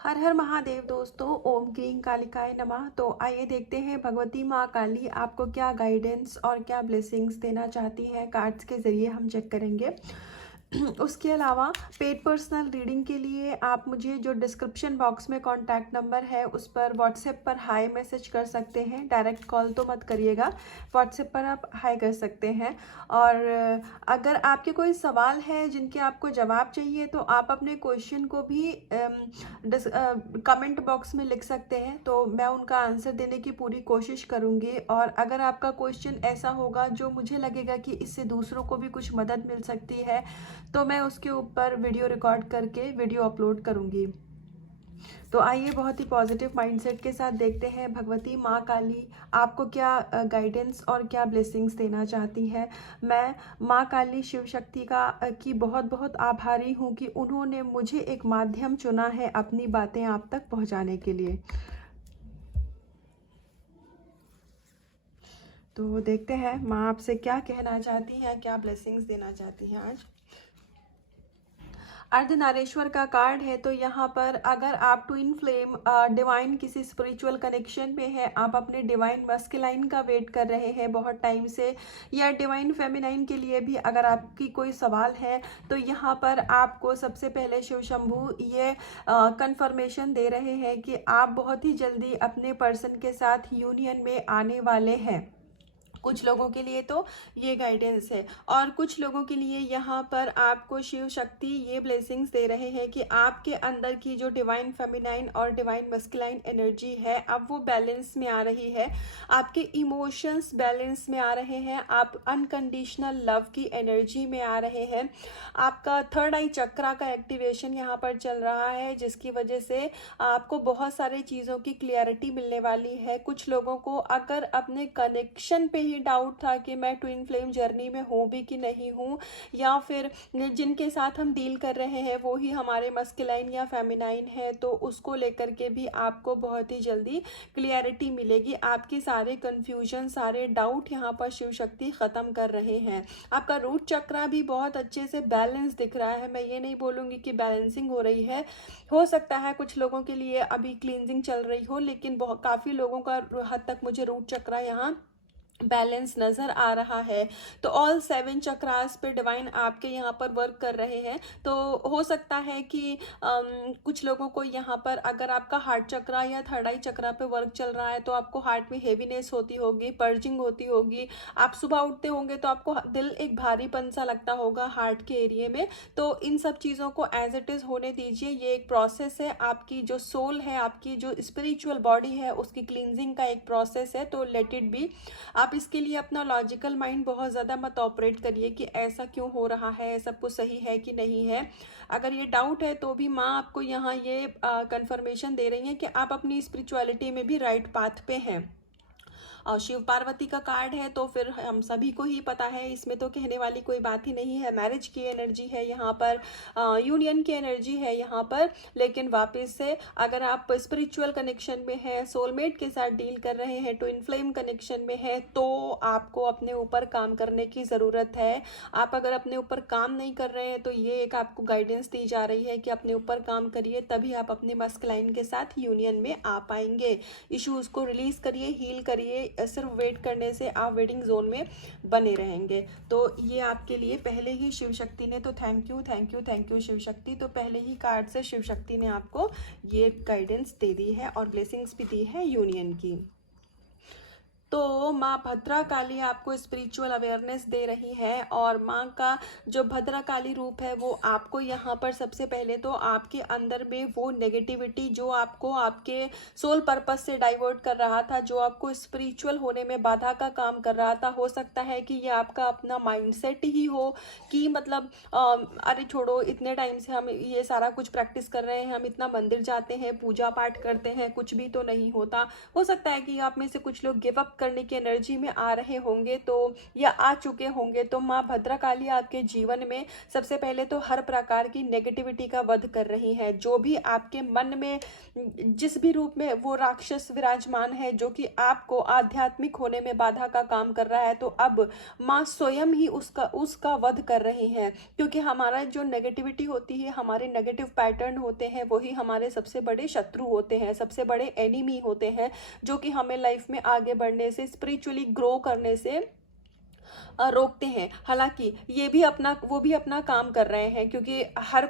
हर हर महादेव दोस्तों, ओम ग्रीं कालिकाय नमः। तो आइए देखते हैं भगवती माँ काली आपको क्या गाइडेंस और क्या ब्लेसिंग्स देना चाहती है। कार्ड्स के ज़रिए हम चेक करेंगे। उसके अलावा पेड पर्सनल रीडिंग के लिए आप मुझे जो डिस्क्रिप्शन बॉक्स में कॉन्टैक्ट नंबर है उस पर व्हाट्सएप पर हाई मैसेज कर सकते हैं। डायरेक्ट कॉल तो मत करिएगा, व्हाट्सएप पर आप हाई कर सकते हैं। और अगर आपके कोई सवाल है जिनके आपको जवाब चाहिए तो आप अपने क्वेश्चन को भी कमेंट बॉक्स में लिख सकते हैं, तो मैं उनका आंसर देने की पूरी कोशिश करूँगी। और अगर आपका क्वेश्चन ऐसा होगा जो मुझे लगेगा कि इससे दूसरों को भी कुछ मदद मिल सकती है तो मैं उसके ऊपर वीडियो रिकॉर्ड करके वीडियो अपलोड करूँगी। तो आइए बहुत ही पॉजिटिव माइंडसेट के साथ देखते हैं भगवती माँ काली आपको क्या गाइडेंस और क्या ब्लेसिंग्स देना चाहती है। मैं माँ काली शिव शक्ति की बहुत बहुत आभारी हूँ कि उन्होंने मुझे एक माध्यम चुना है अपनी बातें आप तक पहुँचाने के लिए। तो देखते हैं माँ आपसे क्या कहना चाहती हैं, क्या ब्लेसिंग्स देना चाहती हैं आज। अर्धनारेश्वर का कार्ड है, तो यहाँ पर अगर आप ट्विन फ्लेम डिवाइन किसी स्पिरिचुअल कनेक्शन में है, आप अपने डिवाइन मस्कुलाइन का वेट कर रहे हैं बहुत टाइम से, या डिवाइन फेमिनाइन के लिए भी अगर आपकी कोई सवाल है तो यहाँ पर आपको सबसे पहले शिव शंभू ये कंफर्मेशन दे रहे हैं कि आप बहुत ही जल्दी अपने पर्सन के साथ यूनियन में आने वाले हैं। कुछ लोगों के लिए तो ये गाइडेंस है, और कुछ लोगों के लिए यहाँ पर आपको शिव शक्ति ये ब्लेसिंग्स दे रहे हैं कि आपके अंदर की जो डिवाइन फेमिनाइन और डिवाइन मस्कुलाइन एनर्जी है अब वो बैलेंस में आ रही है। आपके इमोशंस बैलेंस में आ रहे हैं, आप अनकंडीशनल लव की एनर्जी में आ रहे हैं। आपका थर्ड आई चक्रा का एक्टिवेशन यहाँ पर चल रहा है, जिसकी वजह से आपको बहुत सारी चीज़ों की क्लियरिटी मिलने वाली है। कुछ लोगों को अगर अपने कनेक्शन पे ही डाउट था कि मैं ट्विन फ्लेम जर्नी में हूँ भी कि नहीं हूँ, या फिर जिनके साथ हम डील कर रहे हैं वो ही हमारे मस्कुलाइन या फेमिनाइन है, तो उसको लेकर के भी आपको बहुत ही जल्दी क्लियरिटी मिलेगी। आपके सारे कन्फ्यूजन, सारे डाउट यहाँ पर शिव शक्ति ख़त्म कर रहे हैं। आपका रूट चक्रा भी बहुत अच्छे से बैलेंस दिख रहा है। मैं ये नहीं बोलूँगी कि बैलेंसिंग हो रही है, हो सकता है कुछ लोगों के लिए अभी क्लींजिंग चल रही हो, लेकिन बहुत काफ़ी लोगों का हद तक मुझे रूट चक्रा यहाँ बैलेंस नज़र आ रहा है। तो ऑल 7 चक्रास पे डिवाइन आपके यहाँ पर वर्क कर रहे हैं। तो हो सकता है कि कुछ लोगों को यहाँ पर अगर आपका हार्ट चक्रा या थर्ड आई चक्रा पे वर्क चल रहा है तो आपको हार्ट में हेवीनेस होती होगी, पर्जिंग होती होगी। आप सुबह उठते होंगे तो आपको दिल एक भारीपन सा लगता होगा हार्ट के एरिए में। तो इन सब चीज़ों को एज इट इज़ होने दीजिए। ये एक प्रोसेस है, आपकी जो सोल है, आपकी जो स्पिरिचुअल बॉडी है उसकी क्लींजिंग का एक प्रोसेस है, तो लेट इट बी। आप इसके लिए अपना लॉजिकल माइंड बहुत ज़्यादा मत ऑपरेट करिए कि ऐसा क्यों हो रहा है, सब कुछ सही है कि नहीं है। अगर ये डाउट है तो भी माँ आपको यहाँ ये कंफर्मेशन दे रही है कि आप अपनी स्पिरिचुअलिटी में भी राइट पाथ पे हैं। और शिव पार्वती का कार्ड है तो फिर हम सभी को ही पता है, इसमें तो कहने वाली कोई बात ही नहीं है। मैरिज की एनर्जी है यहाँ पर, यूनियन की एनर्जी है यहाँ पर। लेकिन वापस से अगर आप स्पिरिचुअल कनेक्शन में हैं, सोलमेट के साथ डील कर रहे हैं, ट्विन फ्लेम कनेक्शन में है, तो आपको अपने ऊपर काम करने की ज़रूरत है। आप अगर अपने ऊपर काम नहीं कर रहे हैं तो ये एक आपको गाइडेंस दी जा रही है कि अपने ऊपर काम करिए, तभी आप अपने मस्कुलाइन के साथ यूनियन में आ पाएंगे। इश्यूज़ को रिलीज़ करिए, हील करिए। सिर्फ वेट करने से आप वेटिंग जोन में बने रहेंगे। तो ये आपके लिए पहले ही शिव शक्ति ने, तो thank you thank you thank you Shiv Shakti. तो पहले ही कार्ड से शिव शक्ति ने आपको ये गाइडेंस दे दी है और ब्लेसिंग्स भी दी है यूनियन की। तो माँ भद्रा काली आपको स्पिरिचुअल अवेयरनेस दे रही है, और माँ का जो भद्रा काली रूप है वो आपको यहाँ पर सबसे पहले तो आपके अंदर में वो नेगेटिविटी जो आपको आपके सोल पर्पस से डाइवर्ट कर रहा था, जो आपको स्पिरिचुअल होने में बाधा का काम कर रहा था, हो सकता है कि ये आपका अपना माइंडसेट ही हो कि मतलब अरे छोड़ो, इतने टाइम से हम ये सारा कुछ प्रैक्टिस कर रहे हैं, हम इतना मंदिर जाते हैं, पूजा पाठ करते हैं, कुछ भी तो नहीं होता। हो सकता है कि आप में से कुछ लोग गिव अप करने की एनर्जी में आ रहे होंगे तो या आ चुके होंगे, तो माँ भद्रकाली आपके जीवन में सबसे पहले तो हर प्रकार की नेगेटिविटी का वध कर रही है। जो भी आपके मन में जिस भी रूप में वो राक्षस विराजमान है जो कि आपको आध्यात्मिक होने में बाधा का काम कर रहा है, तो अब माँ स्वयं ही उसका वध कर रही हैं। क्योंकि हमारा जो नेगेटिविटी होती है, हमारे नेगेटिव पैटर्न होते हैं, वही हमारे सबसे बड़े शत्रु होते हैं, सबसे बड़े एनिमी होते हैं, जो कि हमें लाइफ में आगे बढ़ने से, स्पिरिचुअली ग्रो करने से रोकते हैं। हालांकि वो भी अपना काम कर रहे हैं, क्योंकि हर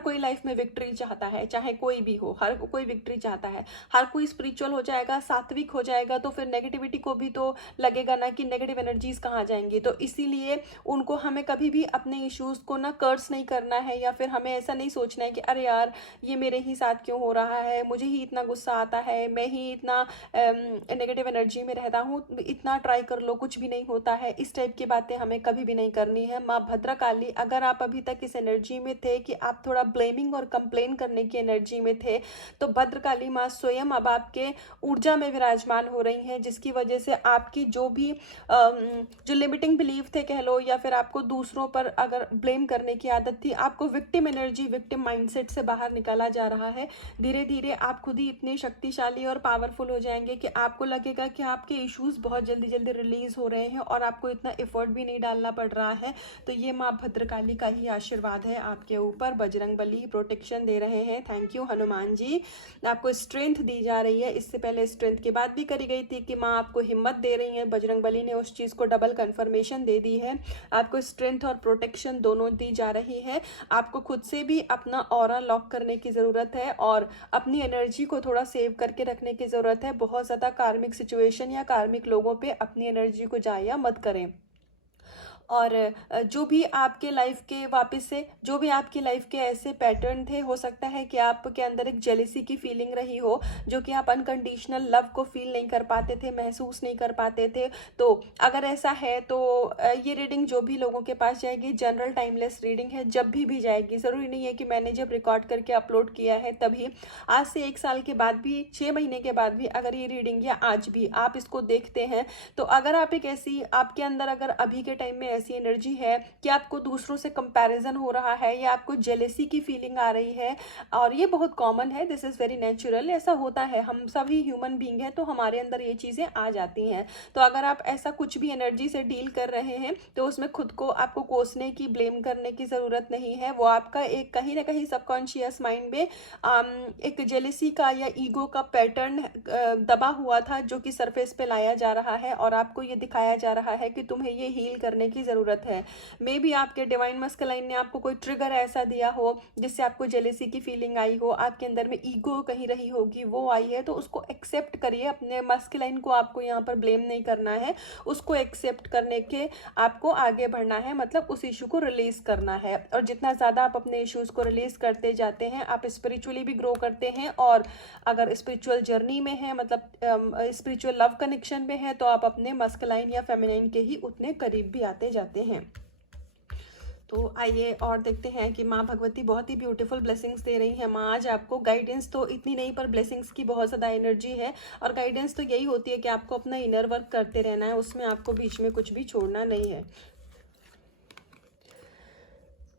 कोई लाइफ में विक्ट्री चाहता है, चाहे कोई भी हो, हर कोई विक्ट्री चाहता है। हर कोई स्पिरिचुअल हो जाएगा, सात्विक हो जाएगा, तो फिर नेगेटिविटी को भी तो लगेगा ना कि नेगेटिव एनर्जीज कहाँ जाएंगी। तो इसीलिए उनको हमें कभी भी अपने इश्यूज को ना कर्स नहीं करना है, या फिर हमें ऐसा नहीं सोचना है कि अरे यार ये मेरे ही साथ क्यों हो रहा है, मुझे ही इतना गुस्सा आता है, मैं ही इतना नेगेटिव एनर्जी में रहता हूँ, इतना ट्राई कर लो कुछ भी नहीं होता है। इस टाइप की बातें हमें कभी भी नहीं करनी है। माँ भद्रकाली, अगर आप अभी तक इस एनर्जी में थे कि आप थोड़ा ब्लेमिंग और कंप्लेन करने की एनर्जी में थे, तो भद्रकाली माँ स्वयं अब आपके ऊर्जा में विराजमान हो रही हैं, जिसकी वजह से आपकी जो लिमिटिंग बिलीफ थे कह लो, या फिर आपको दूसरों पर अगर ब्लेम करने की आदत थी, आपको विक्टिम एनर्जी, विक्टिम माइंडसेट से बाहर निकाला जा रहा है। धीरे धीरे आप खुद ही इतने शक्तिशाली और पावरफुल हो जाएंगे कि आपको लगेगा कि आपके इश्यूज बहुत जल्दी जल्दी रिलीज हो रहे हैं और आपको इतना एफर्ट भी नहीं डालना पड़ रहा है। तो ये माँ भद्रकाली का ही आशीर्वाद है आपके ऊपर। बजरंगबली प्रोटेक्शन दे रहे हैं। Thank you Hanuman ji. आपको स्ट्रेंथ दी जा रही है। इससे पहले स्ट्रेंथ की बात भी करी गई थी कि माँ आपको हिम्मत दे रही है। बजरंगबली ने उस चीज़ को डबल कंफर्मेशन दे दी है। आपको स्ट्रेंथ और प्रोटेक्शन दोनों दी जा रही है। आपको खुद से भी अपना ऑरा लॉक करने की ज़रूरत है और अपनी एनर्जी को थोड़ा सेव करके रखने की ज़रूरत है। बहुत ज़्यादा कार्मिक सिचुएशन या कार्मिक लोगों पे अपनी एनर्जी को जाया मत करें। और जो भी आपके लाइफ के वापस से जो भी आपकी लाइफ के ऐसे पैटर्न थे, हो सकता है कि आपके अंदर एक जेलिसी की फीलिंग रही हो, जो कि आप अनकंडीशनल लव को फील नहीं कर पाते थे, महसूस नहीं कर पाते थे। तो अगर ऐसा है तो ये रीडिंग जो भी लोगों के पास जाएगी, जनरल टाइमलेस रीडिंग है, जब भी जाएगी। ज़रूरी नहीं है कि मैंने जब रिकॉर्ड करके अपलोड किया है तभी। आज से 1 साल के बाद भी, 6 महीने के बाद भी अगर ये रीडिंग या आज भी आप इसको देखते हैं, तो अगर आप एक ऐसी, आपके अंदर अगर अभी के टाइम में ऐसी एनर्जी है कि आपको दूसरों से कंपैरिजन हो रहा है या आपको जेलेसी की फीलिंग आ रही है, और ये बहुत कॉमन है, दिस इज़ वेरी नेचुरल, ऐसा होता है, हम सभी ह्यूमन बीइंग हैं, तो हमारे अंदर ये चीज़ें आ जाती हैं। तो अगर आप ऐसा कुछ भी एनर्जी से डील कर रहे हैं, तो उसमें खुद को आपको कोसने की, ब्लेम करने की ज़रूरत नहीं है। वो आपका एक कहीं ना कहीं सबकॉन्शियस माइंड में एक जेलेसी का या ईगो का पैटर्न दबा हुआ था, जो कि सरफेस पे लाया जा रहा है और आपको ये दिखाया जा रहा है कि तुम्हें ये हील करने की ज़रूरत है। मे बी आपके डिवाइन मस्कुलाइन ने आपको कोई ट्रिगर ऐसा दिया हो जिससे आपको जेलेसी की फीलिंग आई हो, आपके अंदर में ईगो कहीं रही होगी, वो आई है, तो उसको एक्सेप्ट करिए। अपने मस्कुलाइन को आपको यहाँ पर ब्लेम नहीं करना है, उसको एक्सेप्ट करने के आपको आगे बढ़ना है, मतलब उस इशू को रिलीज करना है। और जितना ज़्यादा आप अपने इश्यूज को रिलीज करते जाते हैं, आप स्पिरिचुअली भी ग्रो करते हैं। और अगर स्पिरिचुअल जर्नी में है, मतलब स्पिरिचुअल लव कनेक्शन में है, तो आप अपने मस्कुलाइन या फेमिनाइन के ही उतने करीब भी आते जाते हैं। तो आइए और देखते हैं कि माँ भगवती बहुत ही ब्यूटीफुल ब्लेसिंग्स दे रही हैं। माँ आज आपको गाइडेंस तो इतनी नहीं, पर ब्लेसिंग्स की बहुत ज़्यादा एनर्जी है। और गाइडेंस तो यही होती है कि आपको अपना इनर वर्क करते रहना है, उसमें आपको बीच में कुछ भी छोड़ना नहीं है।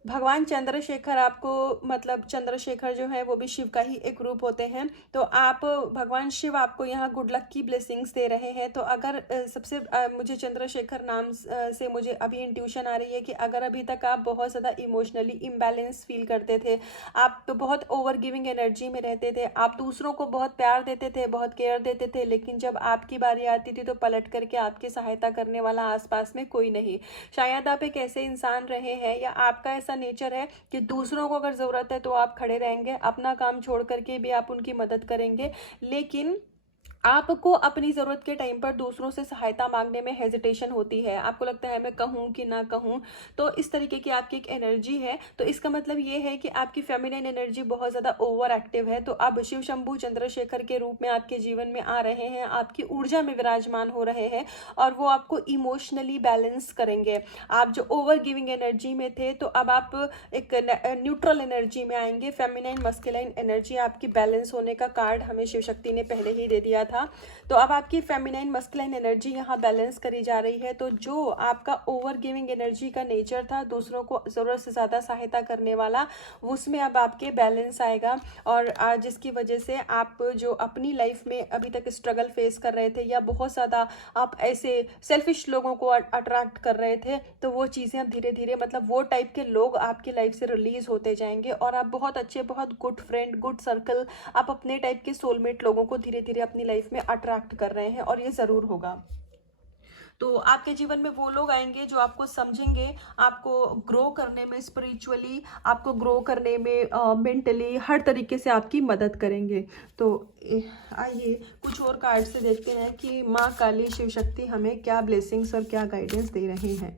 भगवान चंद्रशेखर आपको, मतलब चंद्रशेखर जो है वो भी शिव का ही एक रूप होते हैं। तो आप, भगवान शिव आपको यहाँ गुड लक की ब्लेसिंग्स दे रहे हैं। तो अगर सबसे मुझे चंद्रशेखर नाम से मुझे अभी इंट्यूशन आ रही है कि अगर अभी तक आप बहुत ज़्यादा इमोशनली इम्बैलेंस फील करते थे, आप तो बहुत ओवर गिविंग एनर्जी में रहते थे, आप दूसरों को बहुत प्यार देते थे, बहुत केयर देते थे, लेकिन जब आपकी बारी आती थी तो पलट करके आपकी सहायता करने वाला आसपास में कोई नहीं। शायद आप एक ऐसे इंसान रहे हैं, या आपका ऐसा नेचर है कि दूसरों को अगर ज़रूरत है तो आप खड़े रहेंगे, अपना काम छोड़ करके भी आप उनकी मदद करेंगे, लेकिन आपको अपनी ज़रूरत के टाइम पर दूसरों से सहायता मांगने में हेजिटेशन होती है। आपको लगता है मैं कहूँ कि ना कहूँ। तो इस तरीके की आपकी एक एनर्जी है। तो इसका मतलब ये है कि आपकी फेमिनिन एनर्जी बहुत ज़्यादा ओवर एक्टिव है। तो अब शिव शंभू चंद्रशेखर के रूप में आपके जीवन में आ रहे हैं, आपकी ऊर्जा में विराजमान हो रहे हैं, और वो आपको इमोशनली बैलेंस करेंगे। आप जो ओवर गिविंग एनर्जी में थे, तो अब आप एक न्यूट्रल एनर्जी में आएंगे। फेमिनाइन मस्कुलाइन एनर्जी आपकी बैलेंस होने का कार्ड हमें शिव शक्ति ने पहले ही दे दिया था। था। तो अब आपकी फेमिनाइन मस्कुलाइन एनर्जी यहाँ बैलेंस करी जा रही है। तो जो आपका ओवर गिविंग एनर्जी का नेचर था, दूसरों को ज़रूरत से ज़्यादा सहायता करने वाला, उसमें अब आपके बैलेंस आएगा। और जिसकी वजह से आप जो अपनी लाइफ में अभी तक स्ट्रगल फेस कर रहे थे या बहुत ज़्यादा आप ऐसे सेल्फिश लोगों को अट्रैक्ट कर रहे थे, तो वो चीज़ें अब धीरे धीरे मतलब वो टाइप के लोग आपकी लाइफ से रिलीज होते जाएंगे और आप बहुत अच्छे, बहुत गुड फ्रेंड, गुड सर्कल, आप अपने टाइप के सोलमेट लोगों को धीरे धीरे अपनी लाइफ में अट्रैक्ट कर रहे हैं और ये ज़रूर होगा। तो आपके जीवन में वो लोग आएंगे जो आपको समझेंगे, आपको ग्रो करने में स्पिरिचुअली, आपको ग्रो करने में मेंटली, हर तरीके से आपकी मदद करेंगे। तो आइए कुछ और कार्ड से देखते हैं कि माँ काली शिव शक्ति हमें क्या ब्लेसिंग्स और क्या गाइडेंस दे रहे हैं।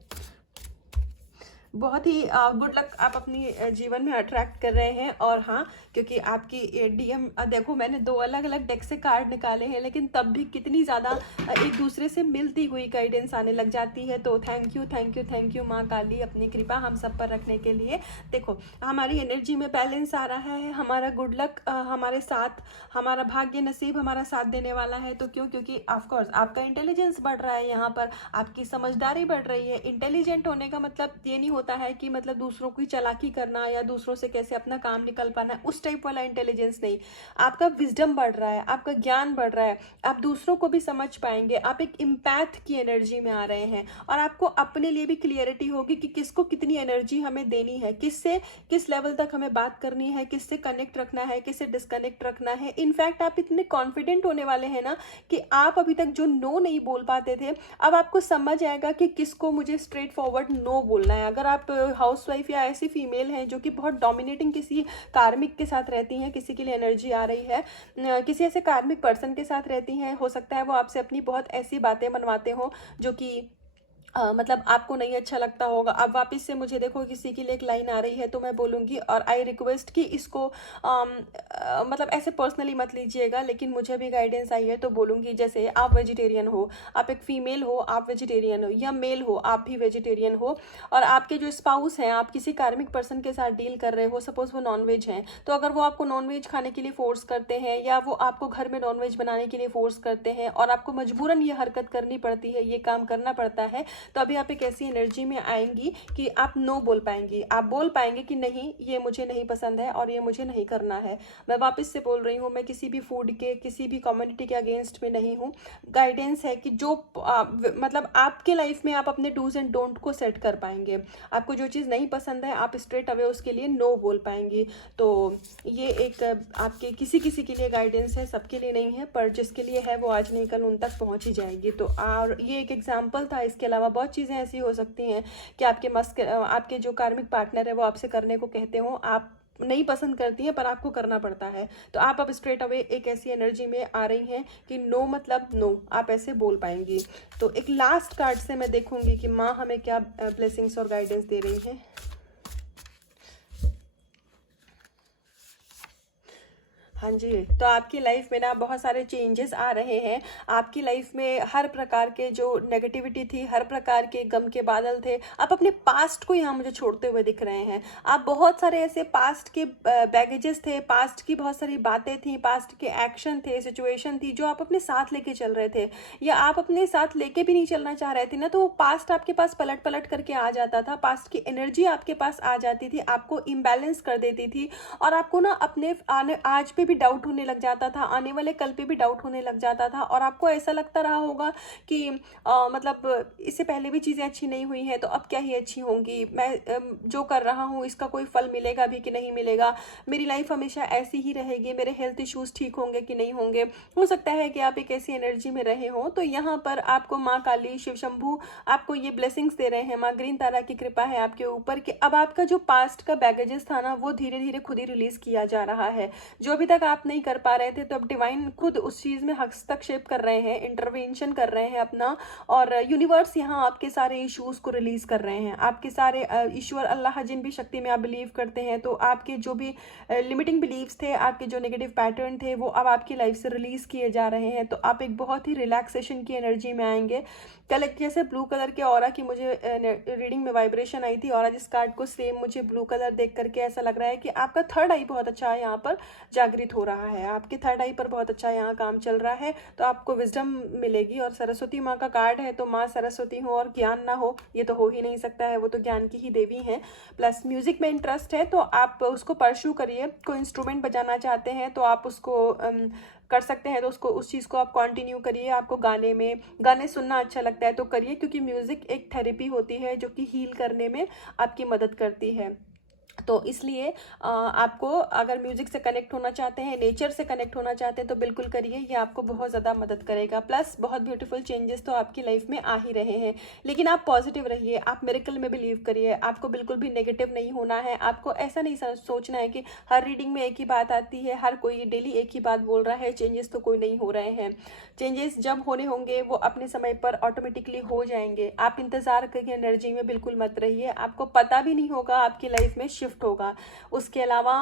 बहुत ही गुड लक आप अपनी जीवन में अट्रैक्ट कर रहे हैं। और हाँ, क्योंकि आपकी डीएम देखो, मैंने 2 अलग अलग डेक से कार्ड निकाले हैं, लेकिन तब भी कितनी ज़्यादा एक दूसरे से मिलती हुई गाइडेंस आने लग जाती है। तो thank you thank you thank you माँ काली, अपनी कृपा हम सब पर रखने के लिए। देखो, हमारी एनर्जी में बैलेंस आ रहा है, हमारा गुड लक हमारे साथ, हमारा भाग्य नसीब हमारा साथ देने वाला है। तो क्यों? क्योंकि ऑफकोर्स आपका इंटेलिजेंस बढ़ रहा है, यहाँ पर आपकी समझदारी बढ़ रही है। इंटेलिजेंट होने का मतलब ये नहीं होता है कि मतलब दूसरों की चालाकी करना या दूसरों से कैसे अपना काम निकल पाना, उस टाइप वाला इंटेलिजेंस नहीं। आपका विजडम बढ़ रहा है, आपका ज्ञान बढ़ रहा है, आप दूसरों को भी समझ पाएंगे, आप एक इम्पैथ की एनर्जी में आ रहे हैं और आपको अपने लिए भी क्लियरिटी होगी कि किसको कितनी एनर्जी हमें देनी है, किससे किस लेवल तक हमें बात करनी है, किससे कनेक्ट रखना है, किससे डिस्कनेक्ट रखना है। इनफैक्ट आप इतने कॉन्फिडेंट होने वाले हैं ना कि आप अभी तक जो नो नहीं बोल पाते थे, अब आपको समझ आएगा कि किसको मुझे स्ट्रेट फॉरवर्ड नो बोलना है। अगर आप हाउसवाइफ या ऐसी फीमेल हैं जो कि बहुत डोमिनेटिंग किसी कार्मिक के साथ रहती हैं, किसी के लिए एनर्जी आ रही है, किसी ऐसे कार्मिक पर्सन के साथ रहती हैं, हो सकता है वो आपसे अपनी बहुत ऐसी बातें मनवाते हो जो कि मतलब आपको नहीं अच्छा लगता होगा। अब वापस से मुझे देखो किसी के लिए एक लाइन आ रही है तो मैं बोलूँगी, और आई रिक्वेस्ट कि इसको मतलब ऐसे पर्सनली मत लीजिएगा, लेकिन मुझे भी गाइडेंस आई है तो बोलूँगी। जैसे आप वेजिटेरियन हो, आप एक फीमेल हो, आप वेजिटेरियन हो, या मेल हो, आप भी वेजिटेरियन हो, और आपके जो स्पाउस हैं, आप किसी कार्मिक पर्सन के साथ डील कर रहे हो, सपोज वो नॉनवेज हैं, तो अगर वो आपको नॉनवेज खाने के लिए फोर्स करते हैं या वो आपको घर में नॉनवेज बनाने के लिए फोर्स करते हैं और आपको मजबूरन ये हरकत करनी पड़ती है, ये काम करना पड़ता है, तो अभी आप एक ऐसी एनर्जी में आएंगी कि आप नो बोल पाएंगी। आप बोल पाएंगे कि नहीं, ये मुझे नहीं पसंद है और ये मुझे नहीं करना है। मैं वापस से बोल रही हूँ, मैं किसी भी फूड के, किसी भी कम्युनिटी के अगेंस्ट में नहीं हूँ। गाइडेंस है कि जो मतलब आपके लाइफ में आप अपने डूज एंड डोंट को सेट कर पाएंगे। आपको जो चीज़ नहीं पसंद है, आप स्ट्रेट अवे उसके लिए नो बोल पाएंगी। तो ये एक आपके किसी किसी के लिए गाइडेंस है, सबके लिए नहीं है, पर जिसके लिए है वो आज नहीं कल उन तक पहुँच ही जाएगी। तो और ये एक एग्जाम्पल था। इसके अलावा बहुत चीज़ें ऐसी हो सकती हैं कि आपके जो कार्मिक पार्टनर है वो आपसे करने को कहते हो, आप नहीं पसंद करती हैं पर आपको करना पड़ता है। तो आप अब स्ट्रेट अवे एक ऐसी एनर्जी में आ रही हैं कि नो मतलब नो, आप ऐसे बोल पाएंगी। तो एक लास्ट कार्ड से मैं देखूंगी कि माँ हमें क्या ब्लेसिंग्स और गाइडेंस दे रही है। हाँ जी, तो आपकी लाइफ में ना बहुत सारे चेंजेस आ रहे हैं। आपकी लाइफ में हर प्रकार के जो नेगेटिविटी थी, हर प्रकार के गम के बादल थे, आप अपने पास्ट को यहाँ मुझे छोड़ते हुए दिख रहे हैं। आप बहुत सारे ऐसे पास्ट के बैगेजेस थे, पास्ट की बहुत सारी बातें थी, पास्ट के एक्शन थे, सिचुएशन थी जो आप अपने साथ लेके चल रहे थे, या आप अपने साथ लेके भी नहीं चलना चाह रहे थे ना, तो वो पास्ट आपके पास पलट पलट करके आ जाता था। पास्ट की एनर्जी आपके पास आ जाती थी, आपको इम्बैलेंस कर देती थी, और आपको ना अपने आज पे भी डाउट होने लग जाता था, आने वाले कल पे भी डाउट होने लग जाता था, और आपको ऐसा लगता रहा होगा कि मतलब इससे पहले भी चीज़ें अच्छी नहीं हुई हैं तो अब क्या ही अच्छी होंगी, मैं जो कर रहा हूँ इसका कोई फल मिलेगा भी कि नहीं मिलेगा, मेरी लाइफ हमेशा ऐसी ही रहेगी, मेरे हेल्थ इश्यूज ठीक होंगे कि नहीं होंगे। हो सकता है कि आप एक ऐसी एनर्जी में रहे हो। तो यहाँ पर आपको माँ काली, शिव शंभू आपको ये ब्लेसिंग्स दे रहे हैं, माँ ग्रीन तारा की कृपा है आपके ऊपर कि अब आपका जो पास्ट का बैगेजेस था ना, वो धीरे धीरे खुद ही रिलीज किया जा रहा है। जो अभी तक आप नहीं कर पा रहे थे, तो अब डिवाइन खुद उस चीज़ में हस्तक्षेप कर रहे हैं, इंटरवेंशन कर रहे हैं अपना, और यूनिवर्स यहाँ आपके सारे इश्यूज को रिलीज कर रहे हैं। आपके सारे ईश्वर, अल्लाह, जिन भी शक्ति में आप बिलीव करते हैं, तो आपके जो भी लिमिटिंग बिलीव्स थे, आपके जो नेगेटिव पैटर्न थे, वो अब आपकी लाइफ से रिलीज किए जा रहे हैं। तो आप एक बहुत ही रिलैक्सेशन की एनर्जी में आएंगे। कल एक जैसे ब्लू कलर के ऑरा की मुझे रीडिंग में वाइब्रेशन आई थी, और आज इस कार्ड को सेम मुझे ब्लू कलर देख करके ऐसा लग रहा है कि आपका थर्ड आई बहुत अच्छा है यहाँ पर जागृत साबित हो रहा है। आपके थर्ड आई पर बहुत अच्छा यहाँ काम चल रहा है, तो आपको विजडम मिलेगी। और सरस्वती माँ का कार्ड है, तो माँ सरस्वती हो और ज्ञान ना हो ये तो हो ही नहीं सकता है, वो तो ज्ञान की ही देवी हैं। प्लस म्यूजिक में इंटरेस्ट है तो आप उसको परस्यू करिए। कोई इंस्ट्रूमेंट बजाना चाहते हैं तो आप उसको कर सकते हैं, तो उसको उस चीज़ को आप कंटिन्यू करिए। आपको गाने सुनना अच्छा लगता है तो करिए, क्योंकि म्यूज़िक एक थेरेपी होती है जो कि हील करने में आपकी मदद करती है। तो इसलिए आपको अगर म्यूज़िक से कनेक्ट होना चाहते हैं, नेचर से कनेक्ट होना चाहते हैं तो बिल्कुल करिए, ये आपको बहुत ज़्यादा मदद करेगा। प्लस बहुत ब्यूटीफुल चेंजेस तो आपकी लाइफ में आ ही रहे हैं, लेकिन आप पॉजिटिव रहिए, आप मिरेकल में बिलीव करिए। आपको बिल्कुल भी नेगेटिव नहीं होना है। आपको ऐसा नहीं सोचना है कि हर रीडिंग में एक ही बात आती है, हर कोई डेली एक ही बात बोल रहा है, चेंजेस तो कोई नहीं हो रहे हैं। चेंजेस जब होने होंगे वो अपने समय पर ऑटोमेटिकली हो जाएंगे। आप इंतज़ार की एनर्जी में बिल्कुल मत रहिए, आपको पता भी नहीं होगा आपकी लाइफ में शिफ्ट होगा। उसके अलावा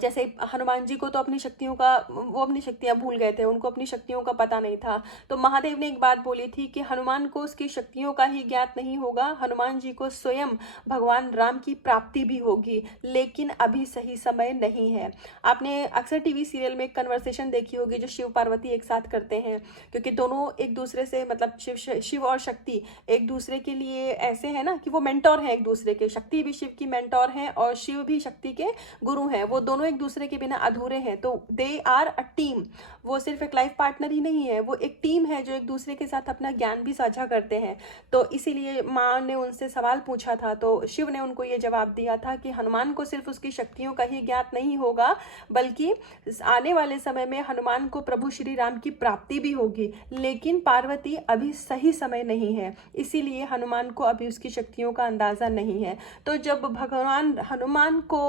जैसे हनुमान जी को तो अपनी शक्तियों का, वो अपनी शक्तियां भूल गए थे, उनको अपनी शक्तियों का पता नहीं था। तो महादेव ने एक बात बोली थी कि हनुमान को उसकी शक्तियों का ही ज्ञात नहीं होगा, हनुमान जी को स्वयं भगवान राम की प्राप्ति भी होगी, लेकिन अभी सही समय नहीं है। आपने अक्सर टीवी सीरियल में एक कन्वर्सेशन देखी होगी जो शिव पार्वती एक साथ करते हैं, क्योंकि दोनों एक दूसरे से, मतलब शिव और शक्ति एक दूसरे के लिए ऐसे है ना कि वो मेंटोर हैं एक दूसरे के। शक्ति भी शिव की मेंटोर हैं और शिव भी शक्ति के गुरु हैं। वो दोनों एक दूसरे के बिना अधूरे हैं, तो दे आर अ टीम। वो सिर्फ एक लाइफ पार्टनर ही नहीं है, वो एक टीम है जो एक दूसरे के साथ अपना ज्ञान भी साझा करते हैं। तो इसीलिए माँ ने उनसे सवाल पूछा था, तो शिव ने उनको ये जवाब दिया था कि हनुमान को सिर्फ उसकी शक्तियों का ही ज्ञात नहीं होगा, बल्कि आने वाले समय में हनुमान को प्रभु श्री राम की प्राप्ति भी होगी, लेकिन पार्वती अभी सही समय नहीं है, इसीलिए हनुमान को अभी उसकी शक्तियों का अंदाजा नहीं है। तो जब भगवान हनुमान को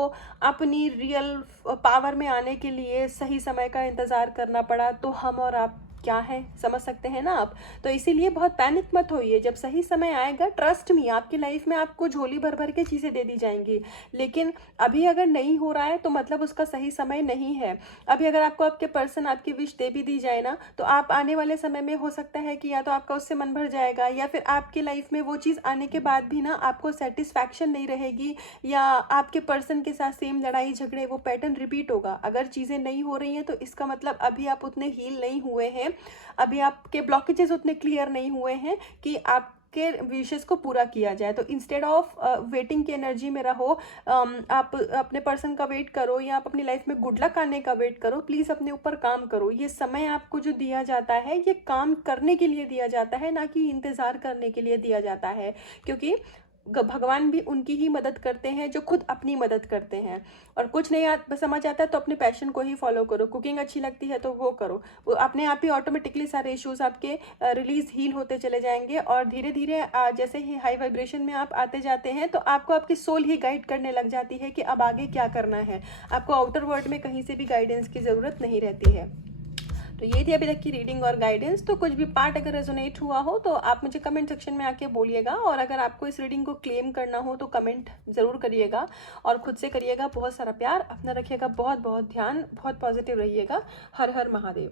अपनी रियल पावर में आने के लिए सही समय का इंतज़ार करना पड़ा, तो हम और आप क्या है, समझ सकते हैं ना आप। तो इसीलिए बहुत पैनिक मत होइए, जब सही समय आएगा ट्रस्ट मी, आपकी लाइफ में आपको झोली भर भर के चीज़ें दे दी जाएंगी। लेकिन अभी अगर नहीं हो रहा है तो मतलब उसका सही समय नहीं है। अभी अगर आपको आपके पर्सन आपकी विश दे भी दी जाए ना, तो आप आने वाले समय में हो सकता है कि या तो आपका उससे मन भर जाएगा, या फिर आपकी लाइफ में वो चीज़ आने के बाद भी ना आपको सेटिस्फैक्शन नहीं रहेगी, या आपके पर्सन के साथ सेम लड़ाई झगड़े वो पैटर्न रिपीट होगा। अगर चीज़ें नहीं हो रही हैं तो इसका मतलब अभी आप उतने हील नहीं हुए हैं, अभी आपके ब्लॉकेजेस उतने क्लियर नहीं हुए हैं कि आपके विशेस को पूरा किया जाए। तो इंस्टेड ऑफ वेटिंग की एनर्जी में रहो, आप अपने पर्सन का वेट करो, या आप अपनी लाइफ में गुड लक आने का वेट करो। प्लीज़ अपने ऊपर काम करो। ये समय आपको जो दिया जाता है ये काम करने के लिए दिया जाता है, ना कि इंतज़ार करने के लिए दिया जाता है, क्योंकि भगवान भी उनकी ही मदद करते हैं जो खुद अपनी मदद करते हैं। और कुछ नहीं समझ आता है तो अपने पैशन को ही फॉलो करो। कुकिंग अच्छी लगती है तो वो करो, वो अपने आप ही ऑटोमेटिकली सारे इश्यूज आपके रिलीज हील होते चले जाएंगे। और धीरे धीरे जैसे ही हाई वाइब्रेशन में आप आते जाते हैं तो आपको आपकी सोल ही गाइड करने लग जाती है कि अब आगे क्या करना है। आपको आउटर वर्ल्ड में कहीं से भी गाइडेंस की ज़रूरत नहीं रहती है। तो ये थी अभी तक की रीडिंग और गाइडेंस। तो कुछ भी पार्ट अगर रेजोनेट हुआ हो तो आप मुझे कमेंट सेक्शन में आके बोलिएगा, और अगर आपको इस रीडिंग को क्लेम करना हो तो कमेंट ज़रूर करिएगा और खुद से करिएगा। बहुत सारा प्यार, अपना रखिएगा, बहुत बहुत ध्यान, बहुत पॉजिटिव रहिएगा। हर हर महादेव।